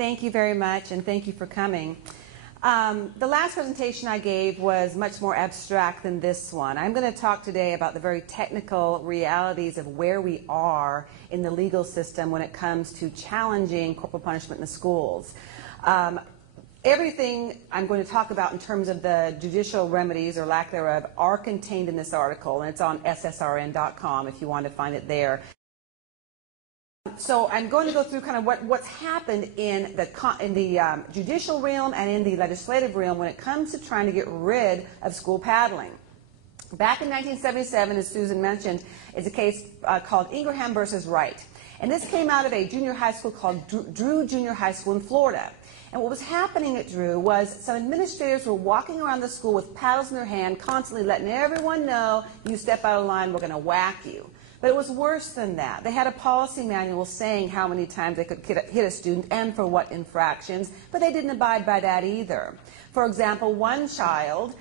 Thank you very much, and thank you for coming. The last presentation I gave was much more abstract than this one. I'm going to talk today about the very technical realities of where we are in the legal system when it comes to challenging corporal punishment in the schools. Everything I'm going to talk about in terms of the judicial remedies or lack thereof are contained in this article, and it's on ssrn.com if you want to find it there. So I'm going to go through kind of what's happened in the judicial realm and in the legislative realm when it comes to trying to get rid of school paddling. Back in 1977, as Susan mentioned, is a case called Ingraham versus Wright. And this came out of a junior high school called Drew Junior High School in Florida. And what was happening at Drew was some administrators were walking around the school with paddles in their hand, constantly letting everyone know, you step out of line, we're going to whack you. But it was worse than that. They had a policy manual saying how many times they could hit a student and for what infractions, but they didn't abide by that either. For example, one child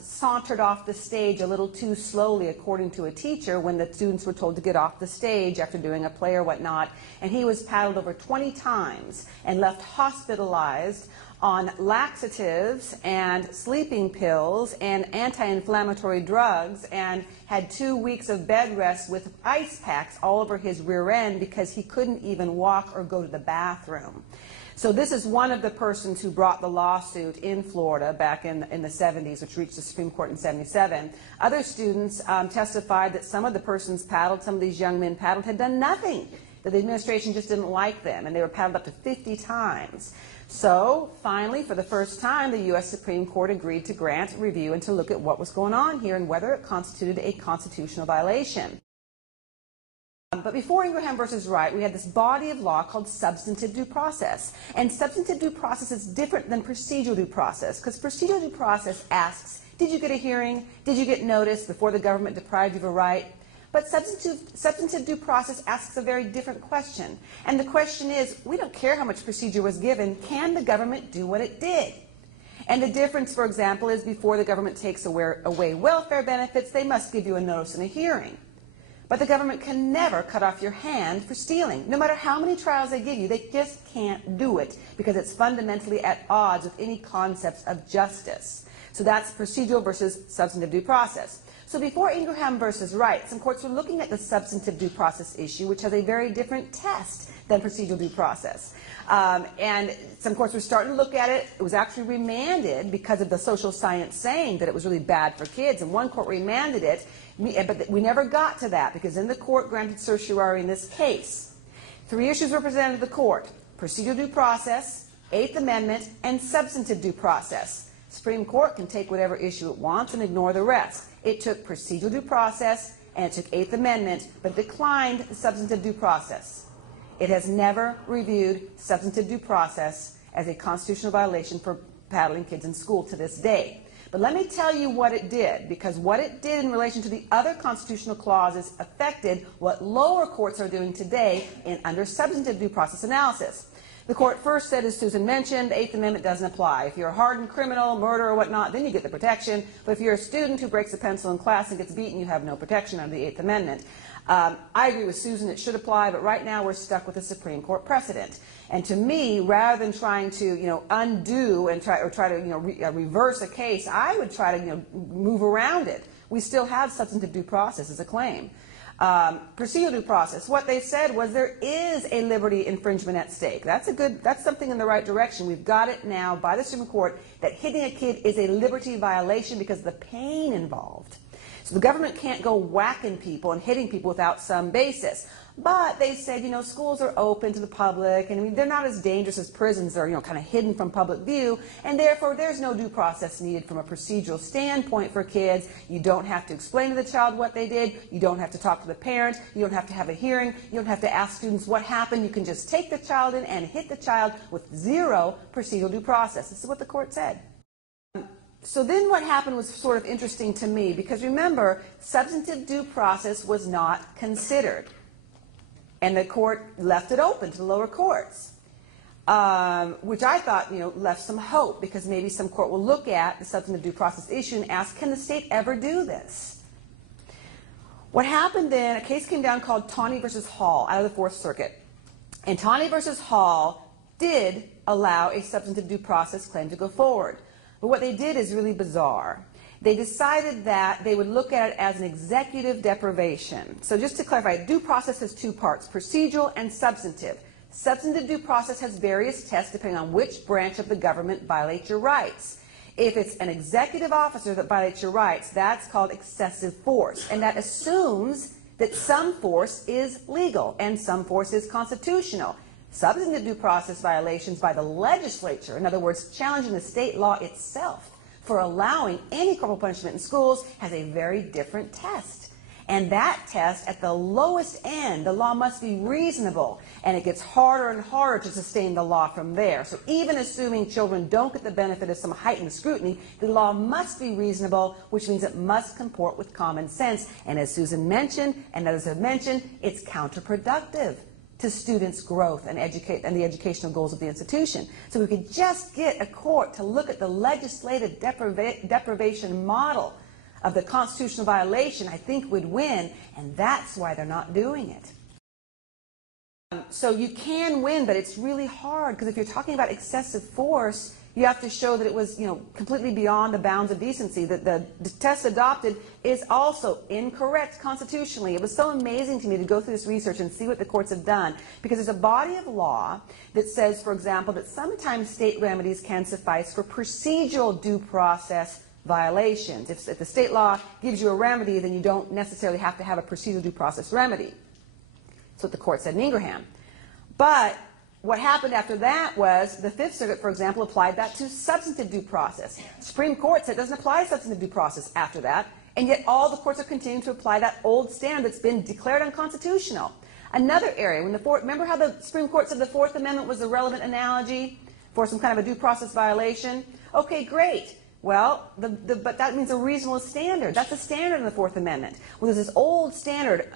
sauntered off the stage a little too slowly, according to a teacher, when the students were told to get off the stage after doing a play or whatnot, and he was paddled over 20 times and left hospitalized on laxatives and sleeping pills and anti-inflammatory drugs, and had 2 weeks of bed rest with ice packs all over his rear end because he couldn't even walk or go to the bathroom. So this is one of the persons who brought the lawsuit in Florida back in the 70s, which reached the Supreme Court in 77. Other students testified that some of the persons paddled, some of these young men paddled, had done nothing. That the administration just didn't like them, and they were paddled up to 50 times. So finally, for the first time, the U.S. Supreme Court agreed to grant review and to look at what was going on here and whether it constituted a constitutional violation. But before Ingraham versus Wright, we had this body of law called substantive due process. And substantive due process is different than procedural due process, because procedural due process asks, did you get a hearing? Did you get notice before the government deprived you of a right? But substantive due process asks a very different question. And the question is, we don't care how much procedure was given, can the government do what it did? And the difference, for example, is before the government takes away welfare benefits, they must give you a notice and a hearing. But the government can never cut off your hand for stealing. No matter how many trials they give you, they just can't do it because it's fundamentally at odds with any concepts of justice. So that's procedural versus substantive due process. So before Ingraham versus Wright, some courts were looking at the substantive due process issue, which has a very different test than procedural due process. And some courts were starting to look at it. It was actually remanded because of the social science saying that it was really bad for kids. And one court remanded it, but we never got to that because then the court granted certiorari in this case. 3 issues were presented to the court: procedural due process, Eighth Amendment, and substantive due process. Supreme Court can take whatever issue it wants and ignore the rest. It took procedural due process and it took Eighth Amendment, but declined substantive due process. It has never reviewed substantive due process as a constitutional violation for paddling kids in school to this day. But let me tell you what it did, because what it did in relation to the other constitutional clauses affected what lower courts are doing today under substantive due process analysis. The court first said, as Susan mentioned, the Eighth Amendment doesn't apply. If you're a hardened criminal, murder or whatnot, then you get the protection. But if you're a student who breaks a pencil in class and gets beaten, you have no protection under the Eighth Amendment. I agree with Susan, it should apply, but right now we're stuck with a Supreme Court precedent. And to me, rather than trying to, undo and try to, reverse a case, I would try to, move around it. We still have substantive due process as a claim. Procedural due process, what they said was there is a liberty infringement at stake. That's something in the right direction. We've got it now by the Supreme Court that hitting a kid is a liberty violation because of the pain involved. So the government can't go whacking people and hitting people without some basis. But they said, schools are open to the public, and they're not as dangerous as prisons. They're, kind of hidden from public view, and therefore there's no due process needed from a procedural standpoint for kids. You don't have to explain to the child what they did. You don't have to talk to the parent. You don't have to have a hearing. You don't have to ask students what happened. You can just take the child in and hit the child with zero procedural due process. This is what the court said. So then what happened was sort of interesting to me, because remember, substantive due process was not considered. And the court left it open to the lower courts, which I thought, left some hope, because maybe some court will look at the substantive due process issue and ask, can the state ever do this? What happened then, a case came down called Tawney versus Hall out of the Fourth Circuit. And Tawney versus Hall did allow a substantive due process claim to go forward. But what they did is really bizarre. They decided that they would look at it as an executive deprivation. So just to clarify, due process has two parts, procedural and substantive. Substantive due process has various tests depending on which branch of the government violates your rights. If it's an executive officer that violates your rights, that's called excessive force. And that assumes that some force is legal and some force is constitutional. Substantive due process violations by the legislature, in other words, challenging the state law itself for allowing any corporal punishment in schools, has a very different test. And that test, at the lowest end, the law must be reasonable, and it gets harder and harder to sustain the law from there. So even assuming children don't get the benefit of some heightened scrutiny, the law must be reasonable, which means it must comport with common sense. And as Susan mentioned, and others have mentioned, it's counterproductive to students' growth and the educational goals of the institution. So we could just get a court to look at the legislative deprivation model of the constitutional violation, I think would win, and that's why they're not doing it. So you can win, but it's really hard, because if you're talking about excessive force, you have to show that it was, completely beyond the bounds of decency. That the test adopted is also incorrect constitutionally. It was so amazing to me to go through this research and see what the courts have done, because there's a body of law that says, for example, that sometimes state remedies can suffice for procedural due process violations. If the state law gives you a remedy, then you don't necessarily have to have a procedural due process remedy. That's what the court said in Ingraham. But what happened after that was the Fifth Circuit, for example, applied that to substantive due process. The Supreme Court said it doesn't apply to substantive due process after that, and yet all the courts are continuing to apply that old standard that's been declared unconstitutional. Another area, remember how the Supreme Court said the Fourth Amendment was the relevant analogy for some kind of a due process violation? Okay, great. Well, but that means a reasonable standard. That's a standard in the Fourth Amendment. Well, there's this old standard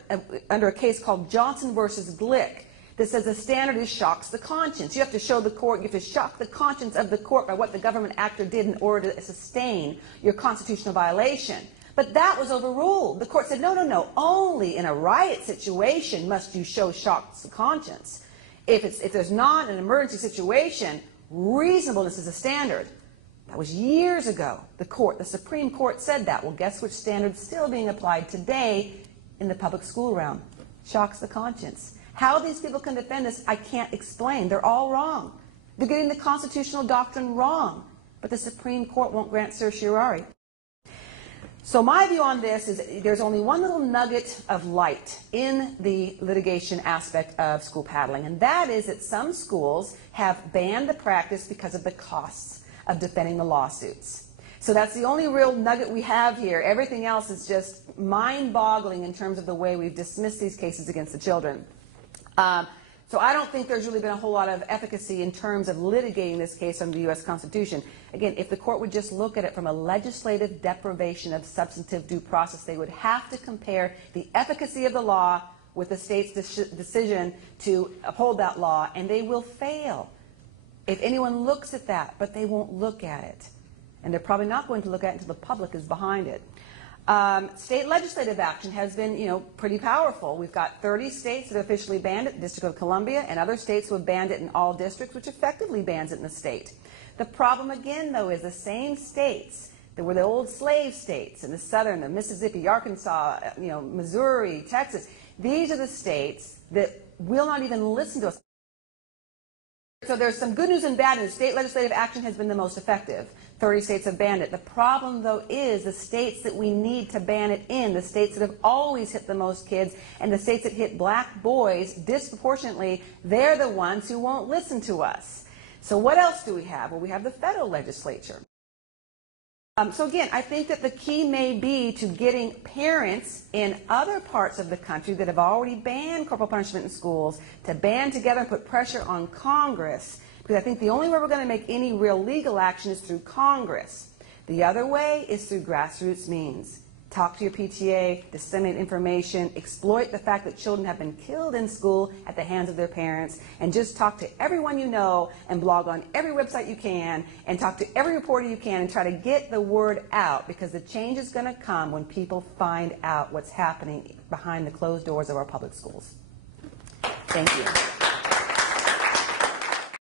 under a case called Johnson versus Glick that says the standard is shocks the conscience. You have to show the court, you have to shock the conscience of the court by what the government actor did in order to sustain your constitutional violation. But that was overruled. The court said, no, only in a riot situation must you show shocks the conscience. If there's not an emergency situation, reasonableness is a standard. That was years ago. The Supreme Court said that. Well, guess which standard is still being applied today in the public school realm? Shocks the conscience. How these people can defend this, I can't explain. They're all wrong. They're getting the constitutional doctrine wrong. But the Supreme Court won't grant certiorari. So my view on this is there's only one little nugget of light in the litigation aspect of school paddling, and that is that some schools have banned the practice because of the costs of defending the lawsuits. So that's the only real nugget we have here. Everything else is just mind-boggling in terms of the way we've dismissed these cases against the children. So I don't think there's really been a whole lot of efficacy in terms of litigating this case under the U.S. Constitution. Again, if the court would just look at it from a legislative deprivation of substantive due process, they would have to compare the efficacy of the law with the state's decision to uphold that law, and they will fail if anyone looks at that, but they won't look at it. And they're probably not going to look at it until the public is behind it. State legislative action has been, pretty powerful. We've got 30 states that have officially banned it, the District of Columbia, and other states who have banned it in all districts, which effectively bans it in the state. The problem again, though, is the same states that were the old slave states in the southern, the Mississippi, Arkansas, Missouri, Texas. These are the states that will not even listen to us. So there's some good news and bad news. State legislative action has been the most effective. 30 states have banned it. The problem, though, is the states that we need to ban it in, the states that have always hit the most kids, and the states that hit black boys disproportionately, they're the ones who won't listen to us. So what else do we have? Well, we have the federal legislature. So again, I think that the key may be to getting parents in other parts of the country that have already banned corporal punishment in schools to band together and put pressure on Congress, because I think the only way we're going to make any real legal action is through Congress. The other way is through grassroots means. Talk to your PTA, disseminate information, exploit the fact that children have been killed in school at the hands of their parents, and just talk to everyone you know and blog on every website you can and talk to every reporter you can and try to get the word out, because the change is going to come when people find out what's happening behind the closed doors of our public schools. Thank you.